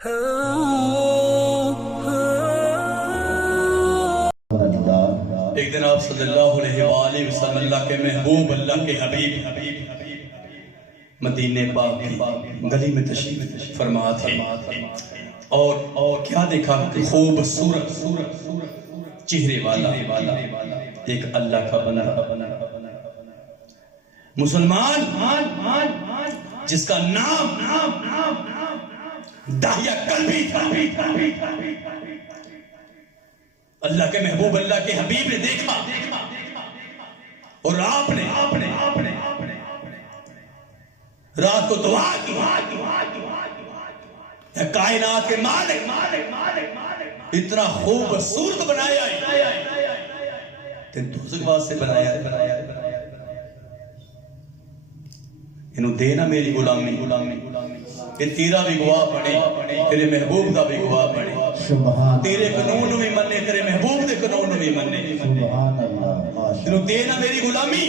ایک دن آپ صلی اللہ علیہ وآلہ وسلم اللہ کے محبوب اللہ کے حبیب مدینہ پاک کی گلی میں تشریف فرما تھے اور کیا دیکھا کہ خوبصورت چہرے والا ایک اللہ کا بندہ مسلمان جس کا نام داہیہ قلبی تھا۔ اللہ کے محبوب اللہ کے حبیب نے دیکھا اور آپ نے رات کو دعا کی، اے کائنات کے مالک اتنا خوبصورت بنایا تے دوزخ واسطے بنایا انہوں دینا میری غلامی یہ تیرا بھی گواہ بنے، تیرے محبوب کا بھی گواہ بنے، تیرے قانون بھی منے، تیرے محبوب دے قانون بھی منے، انہوں دینا میری غلامی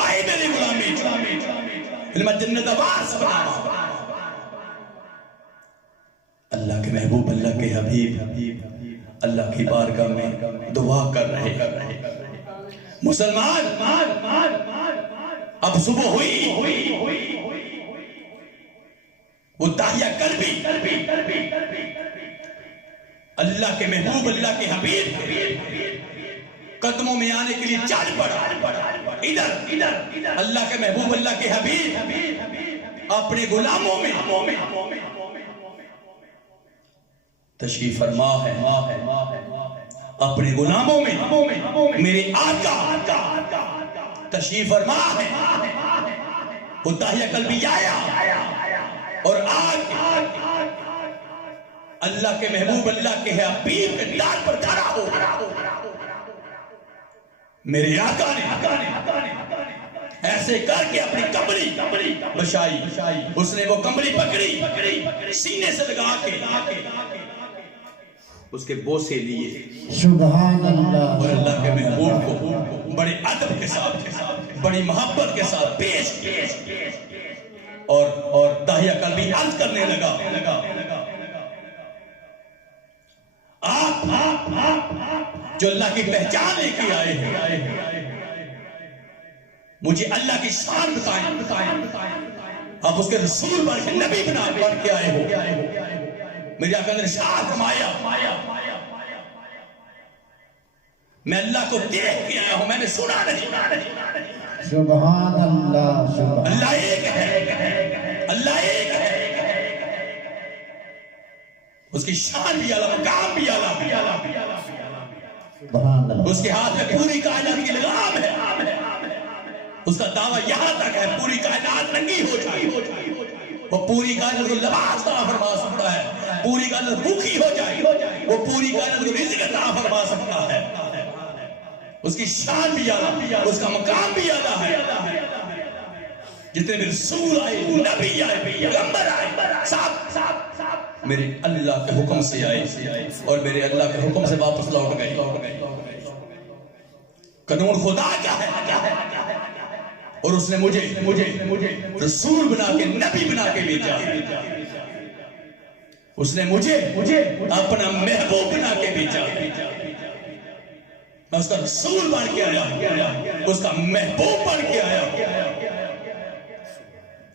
آئی میری غلامی میں جنت آواز بنا۔ اللہ کے محبوب اللہ کے حبیب اللہ کی بارگاہ میں دعا کر رہے مسلمان اب صبح ہوئی وہ داہیہ قلبی اللہ کے محبوب اللہ کے حبیب قدموں میں آنے کے لیے چل پڑا، ادھر اللہ کے محبوب اللہ کے حبیب اپنے غلاموں میں تشریف فرما ہے، اپنے غلاموں میں میرے آقا تشریف فرما ہے۔ وہ داہیہ قلبی آیا اور آج اللہ کے محبوب اللہ کے حبیب کے دار پر کھڑا ہو، میرے آقا نے ایسے کر کے اپنی کمری بچھائی، اس نے وہ کمری پکڑی، سینے سے لگا کے اس کے بوسے لیے، سبحان اللہ، اور اللہ کے محبوب کو بڑے ادب کے ساتھ بڑی محبت کے ساتھ پیش اور داہیہ قلبی عرض کرنے لگا، آپ جو اللہ کی پہچان لے کے آئے ہیں مجھے اللہ کی شان بتائیں، آپ اس کے رسول بن کے نبی بن کے آئے ہو، میرے آقا نے ارشاد فرمایا میں اللہ کو دیکھ کے آیا ہوں، میں نے سنا نہیں۔ سبحان اللہ، اللہ ایک ہے، اللہ ایک ہے، اس کی شان بھی اعلیٰ، مقام بھی اعلیٰ، سبحان اللہ، اس کے ہاتھ میں پوری کائنات کی لگام ہے، اس کا دعویٰ یہاں تک ہے پوری کائنات ننگی ہو جائے، وہ پوری کائنات کو لباس عطا فرما سکتا ہے، پوری کائنات بھوکی ہو جائے وہ پوری کائنات کو رزق عطا فرما سکتا ہے، اس کی شان بھی اعلیٰ، اس کا مقام بھی اعلیٰ ہے۔ جتنے بھی رسول آئے، نبی آئے، پیغمبر آئے، سب میرے اللہ کے حکم سے آئے اور میرے اللہ کے حکم سے واپس لوٹ گئے۔ قانون خدا کیا ہے اور اس نے مجھے رسول بنا کے نبی بنا کے بھیجا، اس نے مجھے اپنا محبوب بنا کے بھیجا، میں اس کا رسول بن کے آیا، اس کا محبوب بن کے آیا۔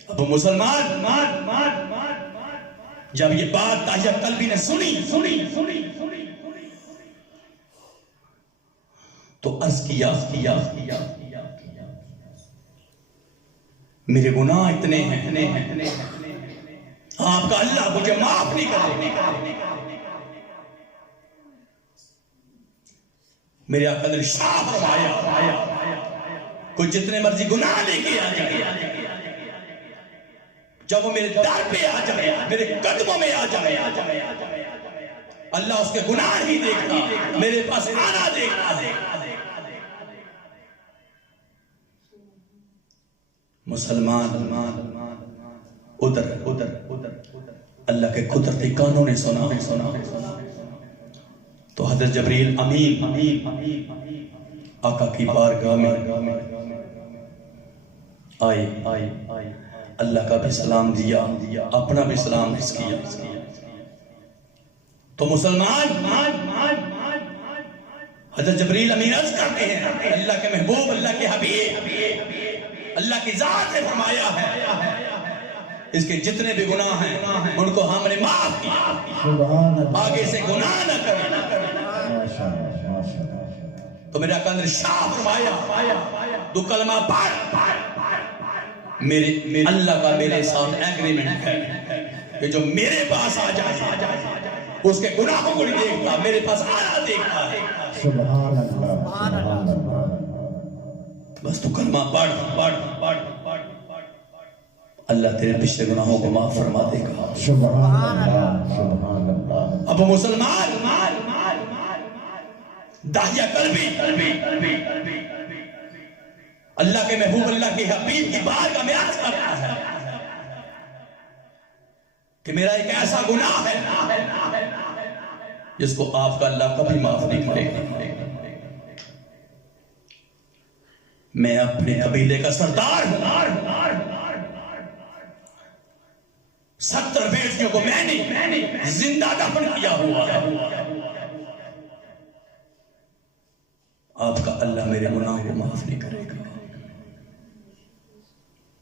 اب مسلمان جب یہ بات داہیہ قلبی نے سنی تو عرض کیا میرے گناہ اتنے ہیں، آپ کا اللہ مجھے معاف نہیں کرے۔ میرے آقا نے ارشاد فرمایا کوئی جتنے مرضی گناہ لے کے آ جائے، جب وہ میرے در پہ آ جائے، میرے قدموں میں آ جائے، اللہ اس کے گناہ ہی دیکھتا، میرے پاس آنا دیکھتا ہے۔ مسلمان ادھر اللہ کے قدرتی قانون نے سنا تو حضرت جبریل امین آقا کی بارگاہ میں آئے، اللہ کا بھی سلام دیا، اپنا بھی سلام کیا، تو مسلمان حضرت جبریل امین عرض کرتے ہیں اللہ کے محبوب، اللہ کے حبیب، اللہ کی ذات نے فرمایا ہے اس کے جتنے بھی گناہ ہیں ان کو ہم نے معاف کیا، سبحان اللہ، آگے سے گناہ نہ کریں۔ ماشاءاللہ ماشاءاللہ۔ تو میرا قدر شاہ فرمایا تو کلمہ پڑھ، میرے اللہ کا میرے ساتھ ایگریمنٹ ہے کہ جو میرے پاس آ جائے اس کے گناہوں کو نہیں دیکھتا، میرے پاس آنا دیکھتا ہے۔ سبحان اللہ سبحان اللہ۔ بس تو کلمہ پڑھ، اللہ تیرے پچھلے گناہوں کو معاف فرما دے گا۔ سبحان اللہ سبحان اللہ۔ اب مسلمان داہیہ قلبی اللہ کے محبوب اللہ کے حبیب کی بارگاہ میں عرض کرتا ہے کہ میرا ایک ایسا گناہ ہے جس کو آپ کا اللہ کبھی معاف نہیں کرے گا۔ میں اپنے قبیلے کا سردار ہوں، 70 بیٹیوں کو میں نے زندہ دفن کیا ہوا ہے۔ آپ کا اللہ میرے گناہوں کو معاف نہیں کرے گا،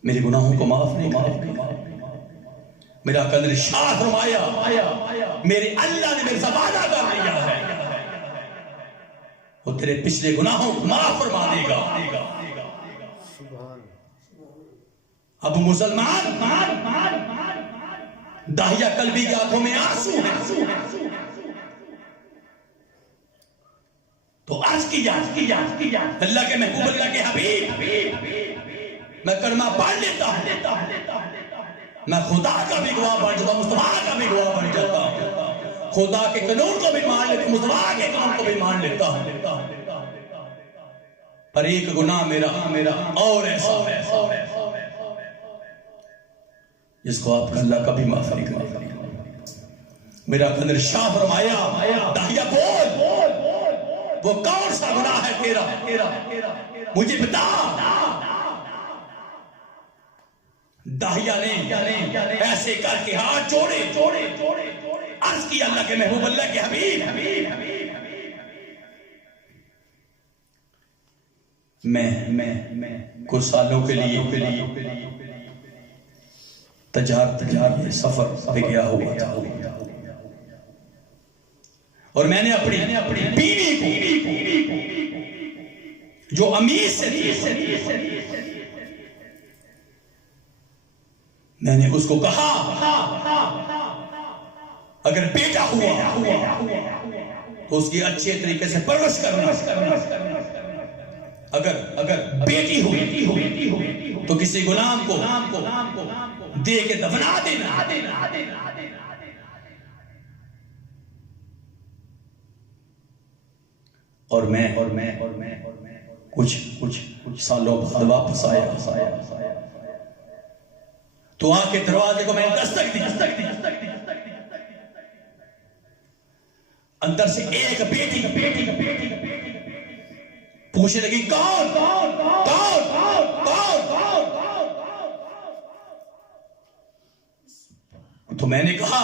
میرے گناہوں کو معاف نہیں کرے گا۔ میرا قدر شاہ فرمایا میرے اللہ نے میرے سے وعدہ کر لیا ہے وہ تیرے پچھلے گناہوں کو معاف فرما دے گا۔ اب مسلمان داہیہ قلبی کی آنکھوں میں آنسو ہیں، تو عرض کیا اللہ کے محبوب اللہ کے حبیب میں کلمہ پڑھ لیتا ہوں، میں خدا کا بھی گواہ بن جاتا ہوں، مصطفیٰ کا بھی گواہ بن جاتا ہوں، خدا کے قانون کو بھی مان لیتا ہوں، مصطفیٰ کے قانون کو بھی مان لیتا ہوں، پر ایک گناہ میرا اور ایسا ہے جس کو آپ کا اللہ کبھی معاف نہیں کرے گا۔ میرا قدر شاہ فرمایا داہیہ بول وہ کون سا گناہ ہے تیرا، مجھے بتا۔ داہیہ نے ایسے کر کے ہاتھ جوڑے عرض کیا اللہ کے محبوب اللہ کے حبیب میں کچھ سالوں کے لیے تجارت سفر پہ گیا ہوا تھا اور میں نے اپنی بیوی کو جو امیر سے میں نے اس کو کہا اگر بیٹا ہوا تو اس کی اچھے طریقے سے پرورش کرنا، اگر بیٹی ہوئی تو کسی غلام کو دے کے دفنا دینا۔ اور میں کچھ سالوں بعد واپس آیا تو آنکھ کے دروازے کو میں نے دستک دی، اندر سے ایک بیٹی پوچھنے لگی کون؟ تو میں نے کہا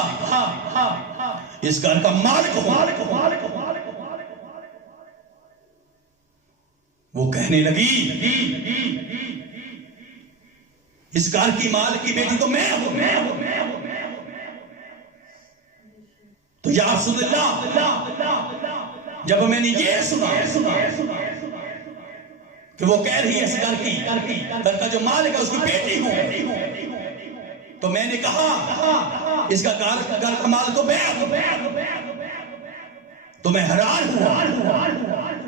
اس گھر کا مالک ہوں۔ وہ کہنے لگی اس گھر کی مالک کی بیٹی تو میں ہوں۔ تو یا رسول اللہ جب میں نے یہ سنا کہ وہ کہہ رہی ہے اس گھر کا جو مالک ہے اس کی بیٹی ہوں، تو میں نے کہا اس کا گھر کا مالک تو میں ہوں۔ تو میں حیران ہوا،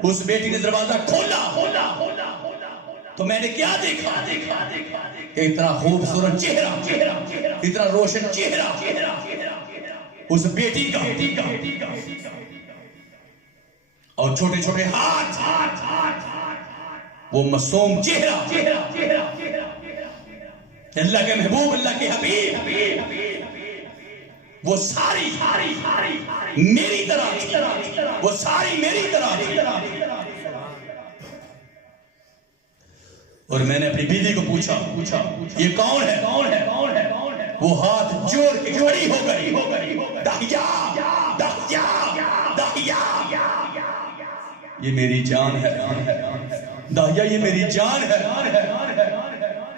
اس بیٹی نے دروازہ کھولا تو میں نے کیا دیکھا کہ اتنا خوبصورت چہرہ، اتنا روشن چہرہ اس بیٹی کا، اور چھوٹے چھوٹے ہاتھ، وہ معصوم چہرہ، اللہ کے محبوب اللہ کے حبیب وہ ساری میری طرح تھی، وہ ساری میری طرح تھی۔ اور میں نے اپنی بیوی کو پوچھا یہ کون ہے؟ وہ ہاتھ جوڑ کے کھڑی ہو گئی، داہیہ یہ میری جان ہے داہیا، یہ میری جان ہے،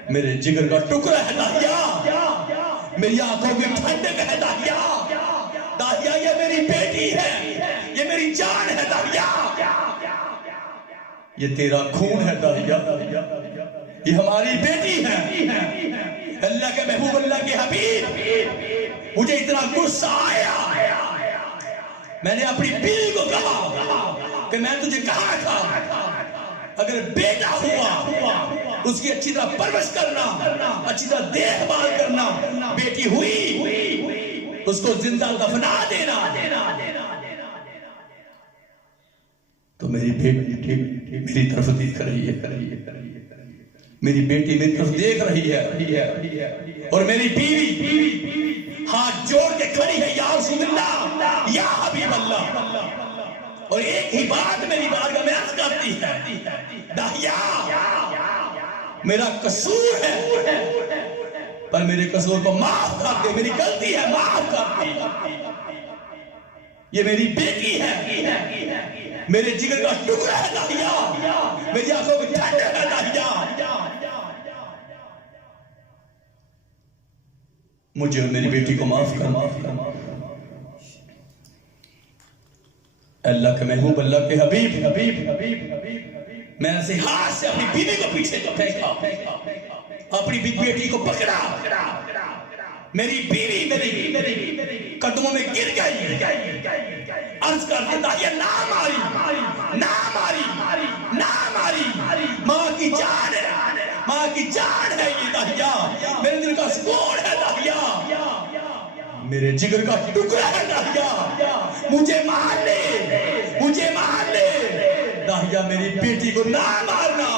میرے جگر کا ٹکڑا ہے داہیا، میری آنکھوں کی ٹھنڈک ہے داہیا، داہیا یہ میری بیٹی ہے، یہ میری جان ہے داہیا، یہ تیرا خون ہے داہیا، یہ ہماری بیٹی ہے۔ اللہ کے محبوب، اللہ کے حبیب، مجھے اتنا غصہ آیا، میں نے اپنی بیوی کو کہا کہ میں تجھے کہا تھا اگر بیٹا ہوا اس کی اچھی طرح پرورش کرنا، اچھی طرح دیکھ بھال کرنا، بیٹی ہوئی اس کو زندہ دفنا دینا۔ تو میری بیٹی میری طرف دیکھ رہی ہے، میری بیٹی میری طرف دیکھ رہی ہے، اور میری بیوی ہاتھ جوڑ کے کھڑی ہے، یا رسول اللہ، یا حبیب اللہ، اور ایک ہی بات میری بارگاہ میں عرض کرتی ہے، داہیا میرا قصور ہے پر میرے قصور کو معاف کر دے، میری غلطی ہے معاف کر دے، یہ میری بیٹی ہے، میرے جگر کا ٹکڑا ہے داہیا، میری آنکھوں کی ٹھنڈک ہے داہیا، مجھے اور میری بیٹی کو معاف کر۔ اللہ کے محبوب، اللہ کے حبیب، میں نے ہاتھ سے اپنی بیوی کو پیچھے پھینکا، اپنی بیٹی کو پکڑا، میری بیوی میری قدموں میں گر گئی، عرض کر دیتا یہ نہ ماری، نہ ماری، نہ ماری، ماں کی جان ہے، ماں کی جان ہے یہ داہیا، میرے دل کا سکون ہے داہیا، میرے جگر کا ٹکڑا ہے داہیا، مجھے مار لے، مجھے مار لے داہیا، میری بیٹی کو نہ مارنا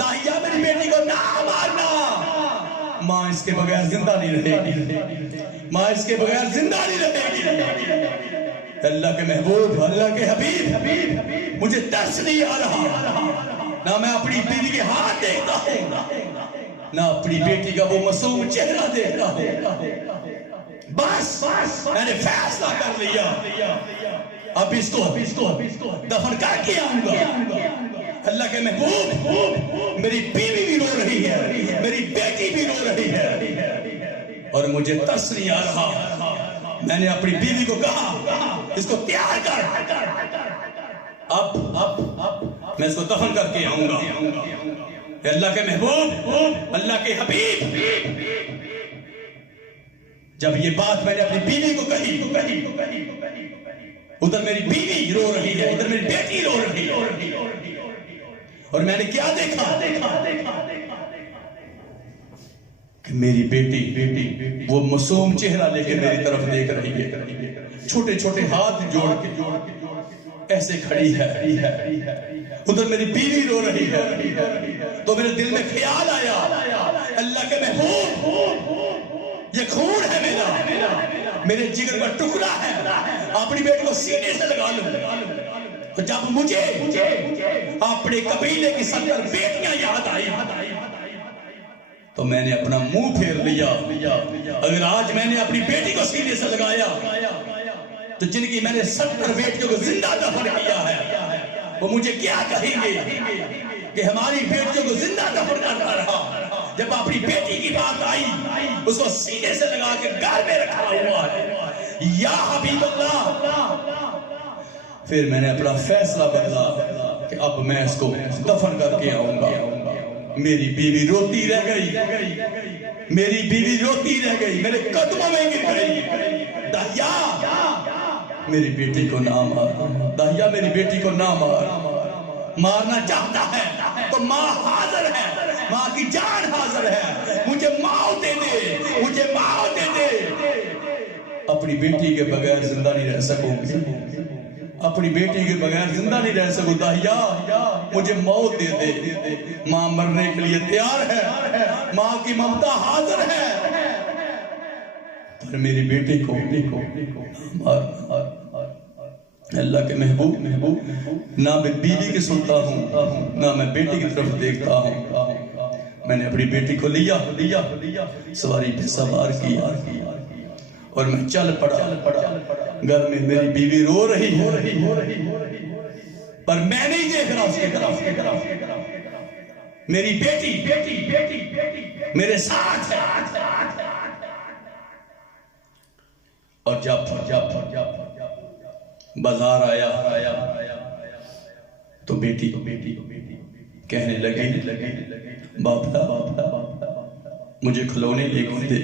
داہیا، میری بیٹی کو نہ مارنا، ماں اس کے بغیر زندہ نہیں رہے گی، ماں اس کے بغیر زندہ نہیں رہے گی۔ اللہ کے محبوب، اللہ کے حبیب، مجھے ترس نہیں آ رہا، نہ میں اپنی بیوی کے ہاتھ دیکھتا ہوں، نہ اپنی بیٹی کا وہ معصوم چہرہ دیکھتا ہوں، بس میں نے فیصلہ کر لیا، اب اس کو دفن کر کے آؤں گا۔ اللہ کے محبوب، میری بیوی بھی رو رہی ہے، میری بیٹی بھی رو رہی ہے، اور مجھے ترس نہیں آ رہا، میں نے اپنی بیوی کو کہا اس کو تیار کر، اب میں اس کو دفن کر کے آؤں گا۔ اللہ کے محبوب، اللہ کے حبیب، جب یہ بات میں نے اپنی بیوی کو کہی، ادھر میری بیوی رو رہی ہے، ادھر میری بیٹی رو رہی ہے، اور میں نے کیا دیکھا کہ میری بیٹی وہ معصوم چہرہ لے کے میری طرف دیکھ رہی ہے، چھوٹے چھوٹے ہاتھ جوڑ کے ایسے کھڑی ہے، ادھر میری بیوی رو رہی ہے، تو میرے دل میں خیال آیا، اللہ کے محبوب، یہ خون ہے میرا، میرے جگر کا ٹکڑا ہے، اپنی بیٹی کو سینے سے لگا لوں۔ جب مجھے اپنے قبیلے کی 70 بیٹیاں یاد آئی تو میں نے اپنا منہ پھیر لیا، اگر آج میں نے اپنی بیٹی کو سینے سے لگایا تو جن کی میں نے 70 بیٹیوں کو زندہ دفن کیا ہے وہ مجھے کیا کہیں گے کہ ہماری بیٹیوں کو زندہ دفن کرتا رہا، جب اپنی بیٹی کی بات آئی اس کو سینے سے لگا کے گھر میں رکھا ہوا ہے، یا حبیب اللہ۔ پھر میں نے اپنا فیصلہ بدلا کہ اب میں اس کو دفن کر کے آؤں گا۔ میری بیوی روتی رہ گئی، میری بیوی روتی رہ گئی، میرے قدموں میں گر گئی، داہیا میری بیٹی کو نہ مار، داہیا میری بیٹی کو نہ مار، مارنا چاہتا ہے تو ماں حاضر ہے، ماں کی جان حاضر ہے، مجھے موت دے دے، مجھے موت دے دے، اپنی بیٹی کے بغیر زندہ نہیں رہ سکوں گی، اپنی بیٹی کے بغیر زندہ نہیں رہ سکوں، داہیا مجھے موت دے دے، ماں مرنے کے لیے تیار ہے، ماں کی ممتا حاضر ہے، پر میری بیٹی کو مار۔ اللہ کے محبوب، نہ میں بیوی کی سنتا ہوں، نہ میں بیٹی کی طرف دیکھتا ہوں، میں نے اپنی بیٹی کو لیا، سواری پہ سوار کیا اور میں چل پڑا، گھر میں میری بیوی رو رہی ہے، پر میں نہیں دیکھ رہا اس کی طرف. میری بیٹی میرے ساتھ ہے. اور جب بازار آیا تو بیٹی کہنے لگے باپا مجھے کھلونے لے کے دے,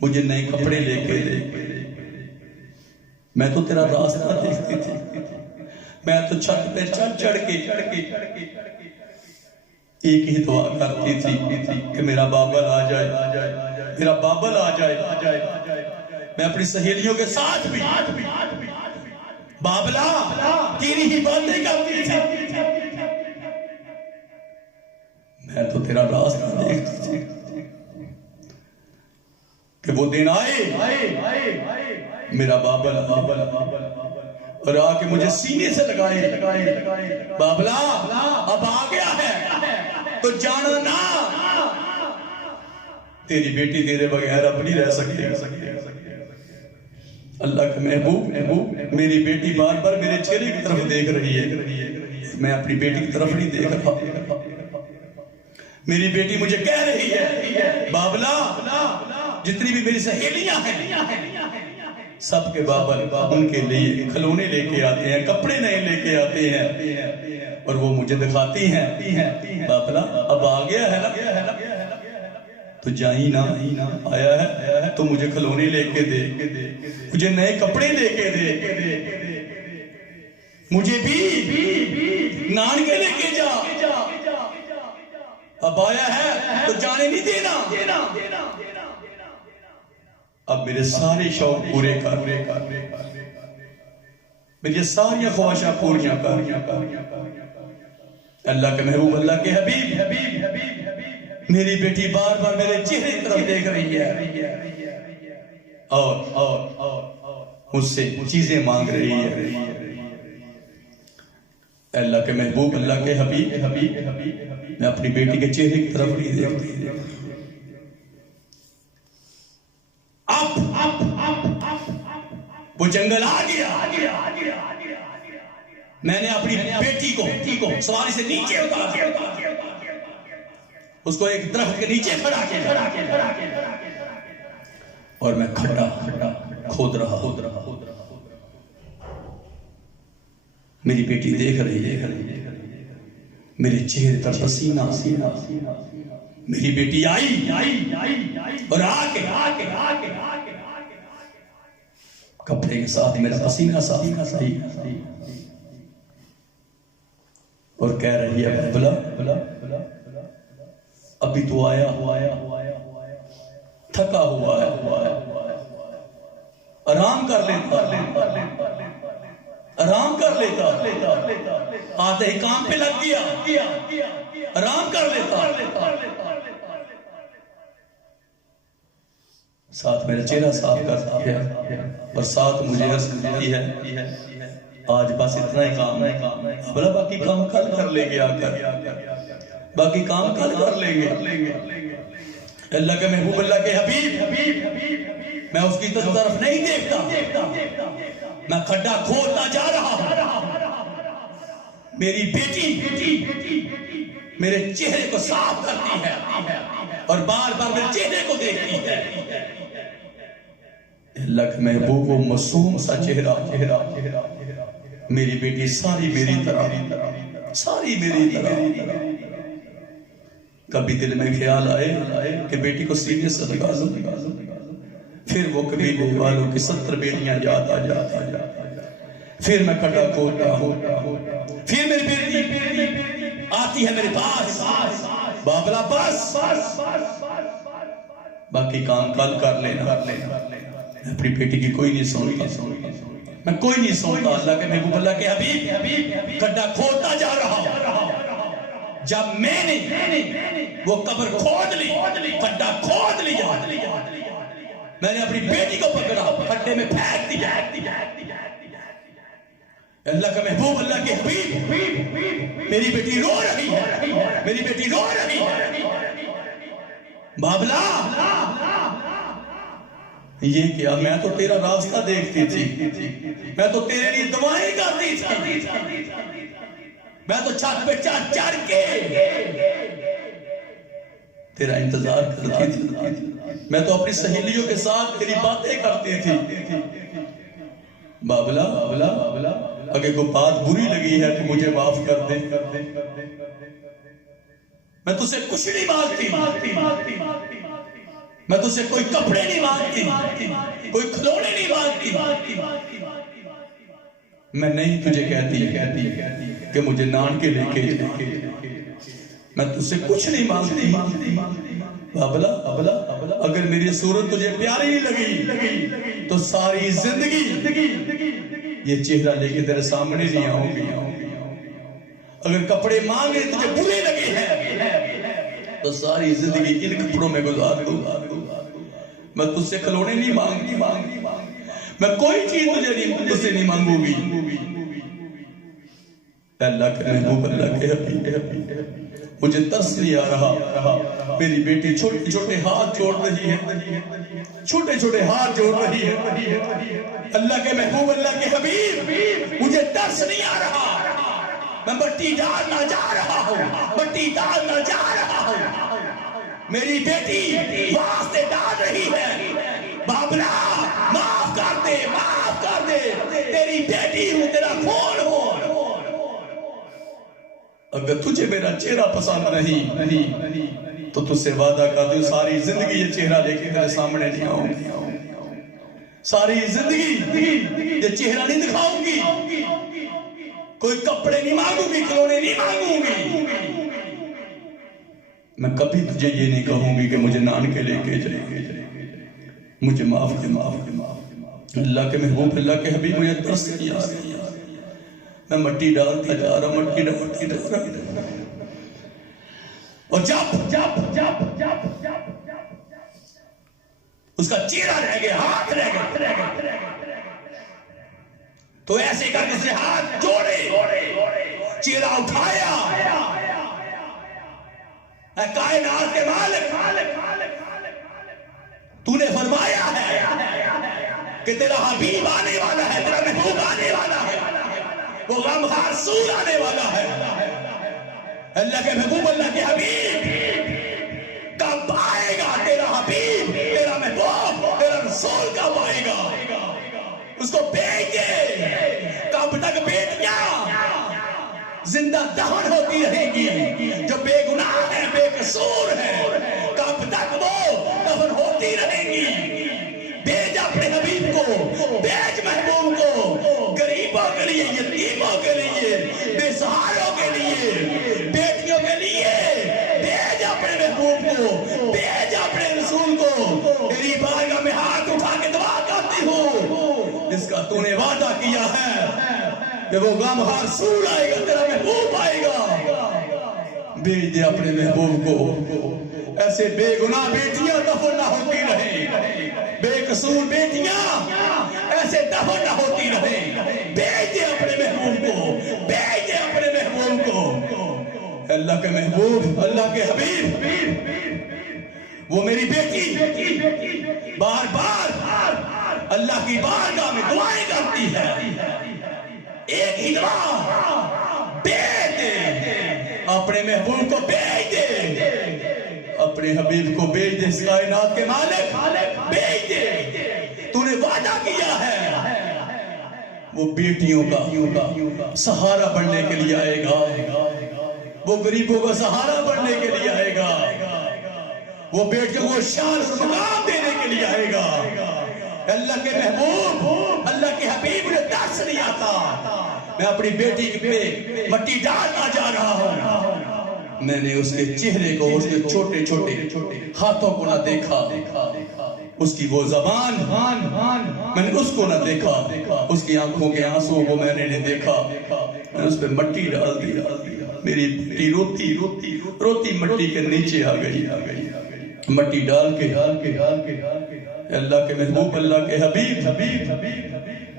مجھے نئے کپڑے لے کے دے. میں تو تیرا راستہ دیکھتی تھی, میں تو چھت پہ چڑھ کے ایک ہی دعا کرتی تھی کہ میرا بابل آ جائے, میرا بابل آ جائے. میں اپنی سہیلیوں کے ساتھ بھی بابلا تیری ہی باتیں کرتی تھی. میں تو تیرا راستہ دیکھتی تھی کہ وہ دن آئے میرا بابل اور آ کے مجھے سینے سے لگائے, بابلا اب آ گیا ہے تو جانا نہ, تیری بیٹی تیرے بغیر اب نہیں رہ سکتی. اللہ کے محبوب میری بیٹی بار بار میرے چہرے کی طرف دیکھ رہی ہے, میں اپنی بیٹی کی طرف نہیں دیکھ رہا. میری بیٹی مجھے کہہ رہی ہے بابلا جتنی بھی میری سہیلیاں ہیں سب کے بابل ان کے لیے کھلونے لے کے آتے ہیں, کپڑے نئے لے کے آتے ہیں, اور وہ مجھے دکھاتی ہیں بابلا اب آ گیا ہے نا تو جائیں نا, آیا ہے تو مجھے کھلونے لے کے دے, مجھے نئے کپڑے لے کے دے, مجھے بھی نان کے لے کے جا. اب آیا ہے تو جانے نہیں دینا. اب میرے سارے شوق پورے کر, میری ساری خواہشاں پوریاں کر. اللہ کے محبوب اللہ کے حبیب میری بیٹی بار بار میرے چہرے کی طرف دیکھ رہی ہے اور مجھ سے چیزیں مانگ رہی ہے. اللہ کے محبوب اللہ کے حبیب میں اپنی بیٹی کے چہرے کی طرف نہیں دیکھتی. وہ جنگل آ گیا, میں نے اپنی بیٹی کو سواری سے نیچے اتارا, اس کو ایک درخت کے نیچے کھڑا کیا اور میں کھڈا کھود رہا. میری بیٹی دیکھ رہی ہے میرے چہرے پر پسینہ. میری بیٹی آئی اور آ کے کپڑے کے ساتھ میرا پسینہ صاف اور کہہ رہی ہے بلا ابھی تو آیا تھکا ہوا ہے, آرام کر لیتا, آتے ہی کام پہ لگ گیا, آرام کر لیتا. ساتھ میرا چہرہ صاف کرتا ہے اور ساتھ مجھے عرض کرتی ہے آج بس اتنا ہی کام ہے, بلا باقی کام کل کر لیں گے, آ کر باقی کام کل کر لیں گے. اللہ کے محبوب اللہ کے حبیب میں اس کی طرف نہیں دیکھتا, میں کھڈا کھودتا جا رہا ہوں. میری بیٹی میرے چہرے کو صاف کرتی ہے اور بار بار میرے چہرے کو دیکھتی ہے. اللہ کے محبوب وہ معصوم سا چہرہ, میری بیٹی ساری میری طرح. کبھی دل میں خیال آئے کہ بیٹی کو سینے سے لگا لوں, پھر وہ قبیلے والوں کی 70 بیٹیاں یاد آ جاتا. پھر میں کھڈا کھودتا ہوں, پھر میری بیٹی آتی ہے میرے پاس, بابلا بس باقی کام کل کر لینا. اپنی بیٹی کی کوئی نہیں سنتا, میں کوئی نہیں سنتا. اللہ کے محبوب اللہ کے حبیب کھڈا کھودتا جا رہا ہوں. جب میں نے وہ قبر کھود لی, کھڈا کھود لیا, میں نے اپنی بیٹی کو پکڑا, کھڈے میں پھینک دیا. اللہ کا محبوب اللہ کے حبیب میری بیٹی رو رہی ہے, بابلا یہ کیا؟ میں تو تیرا راستہ دیکھتی تھی، میں تو تیرے لیے دعائیں کرتی تھی، میں تو چھت پہ چڑھ کے تیرا انتظار کرتی تھی، میں تو اپنی سہیلیوں کے ساتھ تیری باتیں کرتی تھی۔ بابلا اگر کوئی بات بری لگی ہے تو مجھے معاف کر دے، میں تجھ سے کچھ نہیں مانگتی، میں تجھ سے کوئی کپڑے نہیں مانگتی، کوئی کھلونے نہیں مانگتی، میں نہیں تجھے کہتی کہ مجھے نان کے لے کے میں تجھ سے کچھ نہیں مانگتی۔ بابلا اگر میری صورت تجھے پیاری نہیں لگی تو ساری زندگی یہ چہرہ لے کے تیرے سامنے نہیں آؤں گی۔ اگر کپڑے مانگے تجھے برے لگے ہیں تو ساری زندگی ان کپڑوں میں گزار دوں۔ میں تجھ سے کھلونے نہیں مانگتی، میں کوئی چیز تجھ سے نہیں مانگوں گی۔ اللہ کے محبوب، اللہ کے حبیب، مجھے ترس نہیں آ رہا، میری بیٹی چھوٹے چھوٹے ہاتھ جوڑ رہی ہے، چھوٹے چھوٹے ہاتھ جوڑ رہی ہے۔ اللہ کے محبوب، اللہ کے حبیب، مجھے ترس نہیں آ رہا، میں مٹی ڈالنا جا رہا ہوں، مٹی ڈالنا جا رہا ہوں۔ میری بیٹی واسطے ڈال رہی ہے، بابلا معاف کر دے، معاف کر دے، تیری بیٹی ہوں، تیرا خون ہوں۔ اگر تجھے میرا چہرہ پسند نہیں تو تجھ سے وعدہ کر دوں ساری زندگی یہ چہرہ لے کے تیرے سامنے نہیں آؤں گی، ساری زندگی یہ چہرہ نہیں دکھاؤں گی، کوئی کپڑے نہیں مانگوں گی، کھلونے نہیں مانگوں گی۔ میں کبھی تجھے یہ نہیں کہوں گی کہ مجھے نان کے لے کے چلے، مجھے معاف کر، معاف کر۔ اللہ کے محبوب، اللہ کے حبیب، مجھے ترس نہیں آ رہا، میں مٹی ڈالتا جا رہا، مٹی ڈالتا جا رہا۔ اور جب اس کا چہرہ رہ گیا، ہاتھ رہ گیا، تو ایسے کر کے ہاتھ جوڑے، چہرہ اٹھایا، اے کائنات کے مالک، تو نے فرمایا ہے کہ تیرا حبیب آنے والا ہے، تیرا محبوب آنے والا ہے، وہ غمخوار سور آنے والا ہے۔ اللہ کے محبوب، اللہ کے حبیب، کب آئے گا تیرا حبیب، تیرا محبوب، تیرا رسول کب آئے گا؟ اس کو بھیج دے۔ کب تک بیٹیاں زندہ دفن ہوتی رہیں گی جو بے گناہ ہے، بے قصور ہے؟ کب تک وہ دفن ہوتی رہیں گی؟ بھیج اپنے حبیب کو، بھیج محبوب کو، غریبوں کے لیے، یتیموں کے لیے، بے سہاروں کے لیے، بیٹیوں کے لیے، بھیج اپنے محبوب کو، بھیج اپنے رسول کو۔ تیری بارگاہ میں ہاتھ اٹھا کے دعا کرتی ہوں، جس کا تو نے وعدہ کیا ہے کہ وہ غمخوار سور آئے گا، تیرا محبوب آئے گا، بھیج دے اپنے محبوب کو۔ ایسے بے گناہ بیٹیاں دفن نہ ہوتی رہیں، بے قصور بیٹیاں ایسے دفن نہ ہوتی رہیں۔ بھیج دے اپنے محبوب کو، بھیج دے اپنے محبوب کو۔ اللہ کے محبوب، اللہ کے حبیب، وہ میری بیٹی بار بار اللہ کی بارگاہ میں دعائیں کرتی ہے، ایک ہی دعا، بھیج دے اپنے محبوب کو، بھیج دے اپنے حبیب کو، بھیج دے کائنات کے مالک، بھیج دے۔ تو نے وعدہ کیا ہے وہ بیٹیوں کا سہارا بننے کے لیے آئے گا، وہ غریبوں کا سہارا بننے کے لیے آئے گا، وہ بیٹیوں کو شان و مقام دینے کے لیے آئے گا۔ اللہ کے محبوب، اللہ کے حبیب، نے ترس نہیں آتا، میں اپنی بیٹی پہ مٹی ڈالنا جا رہا ہوں۔ میں نے اس کے چہرے کو، اس کے چھوٹے چھوٹے ہاتھوں کو نہ دیکھا، اس کی وہ زبان میں نے اس کو نہ دیکھا، اس کی آنکھوں کے آنسوں کو میں نے نہیں دیکھا، میں نے اس پہ مٹی ڈال دی۔ میری بیٹی روتی مٹی کے نیچے آ گئی، مٹی ڈال کے اللہ کے محبوب، اللہ کے حبیب،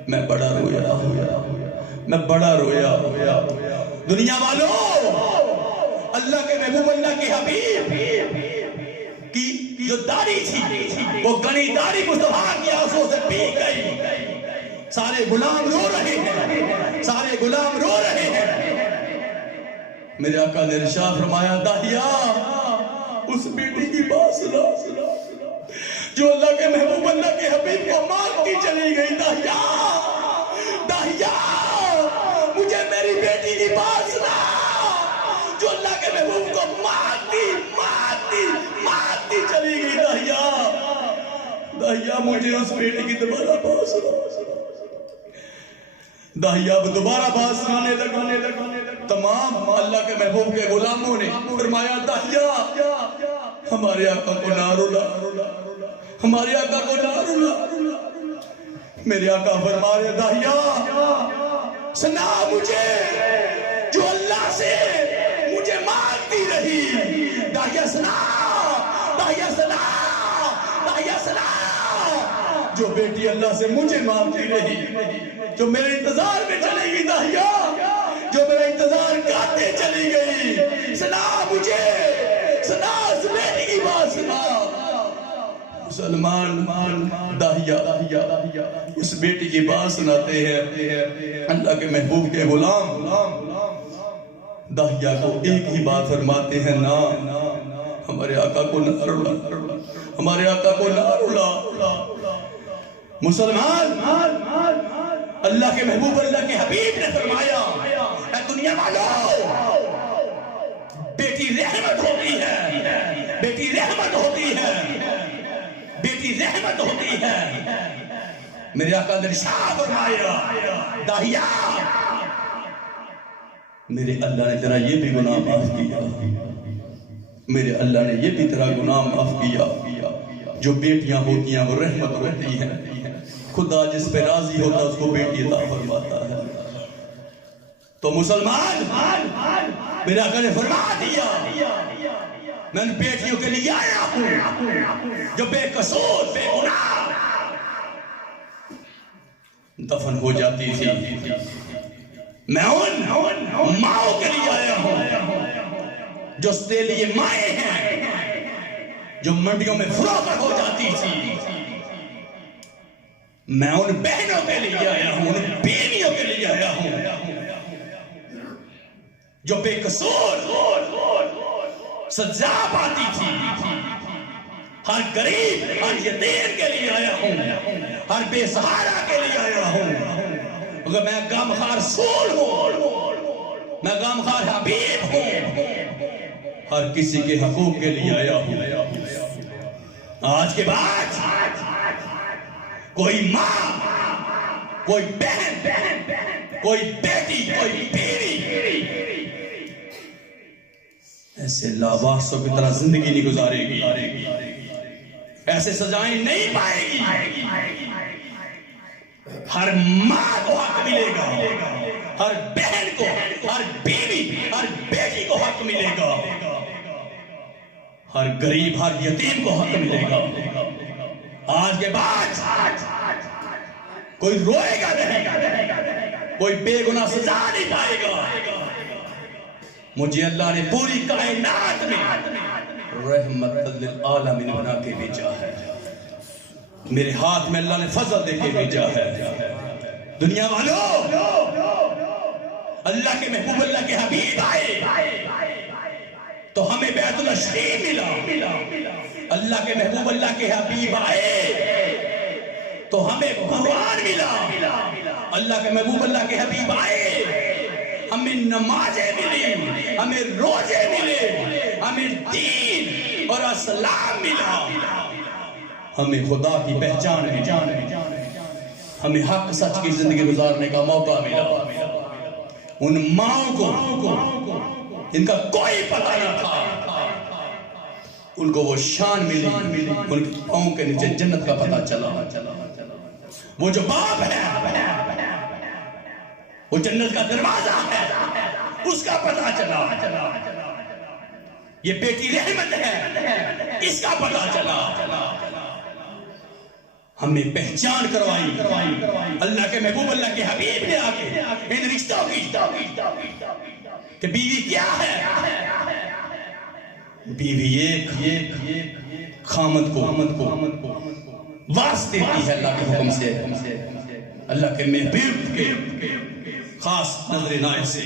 میں بڑا رویا، میں بڑا رویا۔ دنیا والوں، اللہ کے محبوب، اللہ کے حبیب کی جو داڑھی تھی وہ گنی داڑھی مصطفیٰ کی آنسوں سے پی گئی. سارے غلام رو رہے ہیں, سارے غلام رو رہے ہیں. میرے آقا نے ارشاد فرمایا داہیا اس بیٹی کی بات سنا جو اللہ کے محبوب اللہ کے حبیب کو مارتی چلی گئی. داہیا داہیا مجھے میری بیٹی کی بات سنا جو اللہ کے محبوب کو مارتی چلی گئی. داہیا مجھے اس بیٹی کی دوبارہ بات سنا. داہیا اب دوبارہ بات سنانے لگا. تمام اللہ کے محبوب کے غلاموں نے فرمایا داہیا ہمارے آقا کو نہ رلا, ہمارے آقا کو نہ رلا. میرے آقا فرما رہے داہیا سنا مجھے جو اللہ سے مجھے مانگتی رہی. داہیا سنا, داہیا سنا, داہیا سنا جو بیٹی اللہ سے مجھے مانگتی رہی, جو میرے انتظار میں چلی گئی. داہیا جو میرا انتظار کرتے چلی گئی. سنا مجھے, سنا اس بیٹی کی بات سنا. مسلمان داہیا اس بیٹی کی بات سناتے ہیں. اللہ کے محبوب کے غلام داہیا کو ایک ہی بات فرماتے ہیں نا ہمارے آقا کو نہ رلا, ہمارے آقا کو نہ رلا. مسلمان اللہ کے محبوب اللہ کے حبیب نے فرمایا اے دنیا والو بیٹی رحمت ہوتی ہے, بیٹی رحمت ہوتی ہے, بیٹی رحمت ہوتی ہے. میرے آقا نے ارشاد فرمایا داہیا میرے اللہ نے تیرا یہ بھی گناہ معاف کیا, میرے اللہ نے یہ بھی تیرا گناہ معاف کیا. جو بیٹیاں ہوتی ہیں وہ رحمت ہوتی ہیں. خدا جس پہ راضی ہوتا اس کو بیٹی عطا فرماتا ہے. تو مسلمان میرے آقا نے فرما دیا میں ان بیٹیوں کے لیے آیا ہوں جو بے قصور بے گناہ دفن ہو جاتی تھی. میں ان ماؤں کے لیے آیا ہوں جو اس کے لیے مائیں ہیں جو منڈیوں میں فروخت ہو جاتی تھی. میں ان بہنوں کے لیے آیا ہوں, ان بیویوں کے لیے آیا ہوں جو بے قصور سزا پاتی تھی. ہر غریب ہر یتیم کے لیے آیا ہوں, ہر بے سہارا کے لیے آیا ہوں. اگر میں غمخوار رسول ہوں, میں غمخوار حبیب ہوں, ہر کسی کے حقوق کے لیے آیا ہوں. آج کے بعد کوئی ماں, کوئی بہن, کوئی بیٹی, کوئی بیوی ایسے لاوارثوں کی طرح زندگی نہیں گزارے گی, ایسے سزائیں نہیں پائے گی. ہر ماں کو حق ملے گا, ہر بہن کو, ہر بیوی, ہر بیٹی کو حق ملے گا, ہر غریب ہر یتیم کو حق ملے گا. آج کے بعد کوئی روئے گا نہیں, کوئی بے گناہ سزا نہیں پائے گا. مجھے اللہ نے پوری کائنات میں رحمت للعالمین بنا کے بھیجا ہے. میرے ہاتھ میں اللہ نے فضل دے کے بھیجا ہے. دنیا والوں اللہ کے محبوب اللہ کے حبیب آئے تو ہمیں بیت اللہ شریف ملا. اللہ کے محبوب اللہ کے حبیب آئے تو ہمیں قرآن ملا. اللہ کے محبوب اللہ کے حبیب آئے ہمیں نمازیں ملی, ہمیں روزے ملے, ہمیں دین اور اسلام ملا, ہمیں خدا کی پہچان ملی, ہمیں حق سچ کی زندگی گزارنے کا موقع ملا. ان ماؤں کو ان کا کوئی پتہ نہ تھا, ان کو وہ شان ملی, ان کے پاؤں کے نیچے جنت کا پتہ چلا. وہ جو باپ ہے وہ جنت کا دروازہ ہے, اس کا پتہ چلا. یہ بیٹی رحمت ہے, اس کا پتہ چلا. ہمیں پہچان کروائی اللہ کے محبوب اللہ کے حبیب نے آگے ان رشتوں کی کہ بیوی کیا ہے. بیوی ایک خامد کو واسطے دیتی ہے اللہ کے حکم سے، اللہ کے محبوب کے خاص نظر عنایت سے.